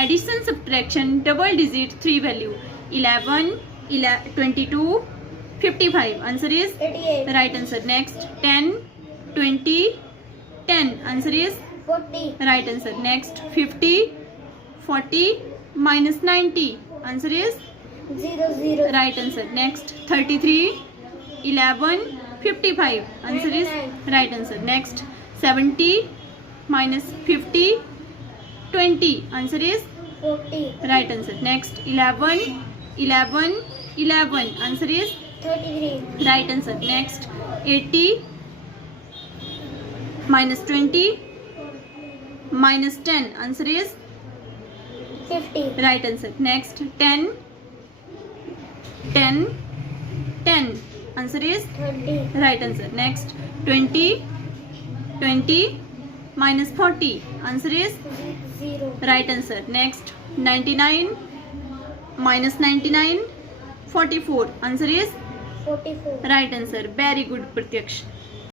Addition, subtraction, double digit, 3 value. 11, 22, 55. Answer is 88. right answer. Next 10, 20, 10. Answer is 40. right answer. Next 50, 40, minus 90. Answer is 00. right answer. Next 33, 11, 55. Answer is 99. right answer. Next 70, minus 50, 20. Answer is 40. right answer. Next 11, 11, 11. Answer is 33. right answer. Next 80, minus 20, minus 10. Answer is 50. right answer. Next 10, 10, 10. Answer is 30. right answer. Next 20, 20, minus 40. Answer is 0. right answer. Next 99, minus 99, 44. Answer is 44. right answer. Very good, Pratyaksh.